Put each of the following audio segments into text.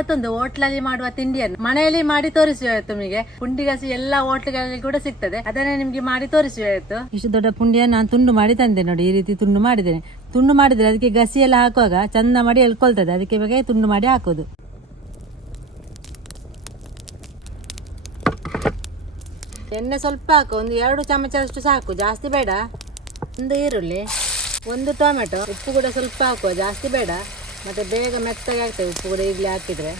ಇವತ್ತೊಂದು ಹೋಟ್ಲಲ್ಲಿ ಮಾಡುವ ತಿಂಡಿಯನ್ನು ಮನೆಯಲ್ಲಿ ಮಾಡಿ ತೋರಿಸುವ ನಿಮಗೆ. ಪುಂಡಿಗಸಿ ಎಲ್ಲ ಹೋಟ್ಲುಗಳಲ್ಲಿ ಕೂಡ ಸಿಗ್ತದೆ, ಅದನ್ನೇ ನಿಮ್ಗೆ ಮಾಡಿ ತೋರಿಸುವ. ಇಷ್ಟು ದೊಡ್ಡ ಪುಂಡಿಯನ್ನು ನಾನು ತುಂಡು ಮಾಡಿ ತಂದೆ ನೋಡಿ. ಈ ರೀತಿ ತುಂಡು ಮಾಡಿದ್ದೇನೆ. ತುಂಡು ಮಾಡಿದ್ರೆ ಅದಕ್ಕೆ ಗಸಿ ಎಲ್ಲ ಹಾಕುವಾಗ ಚಂದ ಮಾಡಿ ಎಳ್ಕೊಳ್ತದೆ, ಅದಕ್ಕೆ ಬೇಕಾಗಿ ತುಂಡು ಮಾಡಿ ಹಾಕೋದು. ಎಣ್ಣೆ ಸ್ವಲ್ಪ ಹಾಕು, ಒಂದು 2 ಚಮಚದಷ್ಟು ಸಾಕು, ಜಾಸ್ತಿ ಬೇಡ. ಒಂದು ಈರುಳ್ಳಿ, 1 ಟೊಮೆಟೊ, ಉಪ್ಪು ಕೂಡ ಸ್ವಲ್ಪ ಹಾಕುವ, ಜಾಸ್ತಿ ಬೇಡ, ಮತ್ತೆ ಬೇಗ ಮೆತ್ತಗೆ ಆಗ್ತದೆ ಉಪ್ಪು ಕೂಡ ಈಗಲೇ ಹಾಕಿದರೆ.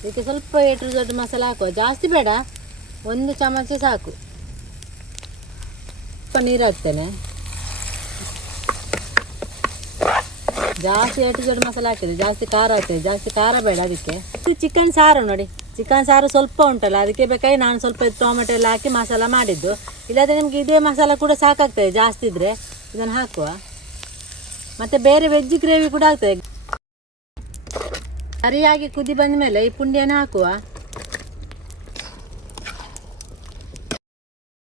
ಇದಕ್ಕೆ ಸ್ವಲ್ಪ ದೊಡ್ಡ ಮಸಾಲೆ ಹಾಕುವ, ಜಾಸ್ತಿ ಬೇಡ, 1 ಚಮಚ ಸಾಕು. ಸ್ವಲ್ಪ ನೀರು ಹಾಕ್ತೇನೆ. ಜಾಸ್ತಿ ದೊಡ್ಡ ಮಸಾಲೆ ಹಾಕ್ತದೆ, ಜಾಸ್ತಿ ಖಾರ ಆಗ್ತದೆ, ಜಾಸ್ತಿ ಖಾರ ಬೇಡ. ಅದಕ್ಕೆ ಇದು ಚಿಕನ್ ಸಾರು ನೋಡಿ, ಚಿಕನ್ ಸಾರು ಸ್ವಲ್ಪ ಉಂಟಲ್ಲ, ಅದಕ್ಕೆ ಬೇಕಾಗಿ ನಾನು ಸ್ವಲ್ಪ ಟೊಮೆಟೊ ಎಲ್ಲ ಹಾಕಿ ಮಸಾಲ ಮಾಡಿದ್ದು. ಇಲ್ಲಾಂದರೆ ನಿಮಗೆ ಇದೇ ಮಸಾಲ ಕೂಡ ಸಾಕಾಗ್ತದೆ, ಜಾಸ್ತಿ ಇದ್ದರೆ ಇದನ್ನು ಹಾಕುವ. ಮತ್ತು ಬೇರೆ ವೆಜ್ ಗ್ರೇವಿ ಕೂಡ ಆಗ್ತದೆ. ಸರಿಯಾಗಿ ಕುದಿ ಬಂದ ಮೇಲೆ ಈ ಪುಂಡಿಯನ್ನು ಹಾಕುವ.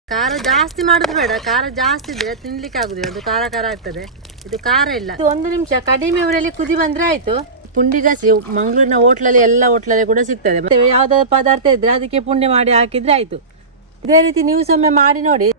ಖಾರ ಜಾಸ್ತಿ ಮಾಡೋದು ಬೇಡ, ಖಾರ ಜಾಸ್ತಿ ಇದ್ರೆ ತಿನ್ಲಿಕ್ಕೆ ಆಗುದಿಲ್ಲ, ಅದು ಖಾರ ಖಾರ ಆಗ್ತದೆ. ಇದು ಖಾರ ಇಲ್ಲ. 1 ನಿಮಿಷ ಕಡಿಮೆ ಊರಲ್ಲಿ ಕುದಿ ಬಂದ್ರೆ ಆಯ್ತು. ಪುಂಡಿಗಸಿ ಮಂಗಳೂರಿನ ಹೋಟ್ಲಲ್ಲಿ ಎಲ್ಲ ಹೋಟ್ಲಲ್ಲಿ ಕೂಡ ಸಿಗ್ತದೆ. ಯಾವ್ದಾದ್ರು ಪದಾರ್ಥ ಇದ್ರೆ ಅದಕ್ಕೆ ಪುಂಡಿ ಮಾಡಿ ಹಾಕಿದ್ರೆ ಆಯ್ತು. ಇದೇ ರೀತಿ ನೀವು ಸೊಮ್ಮೆ ಮಾಡಿ ನೋಡಿ.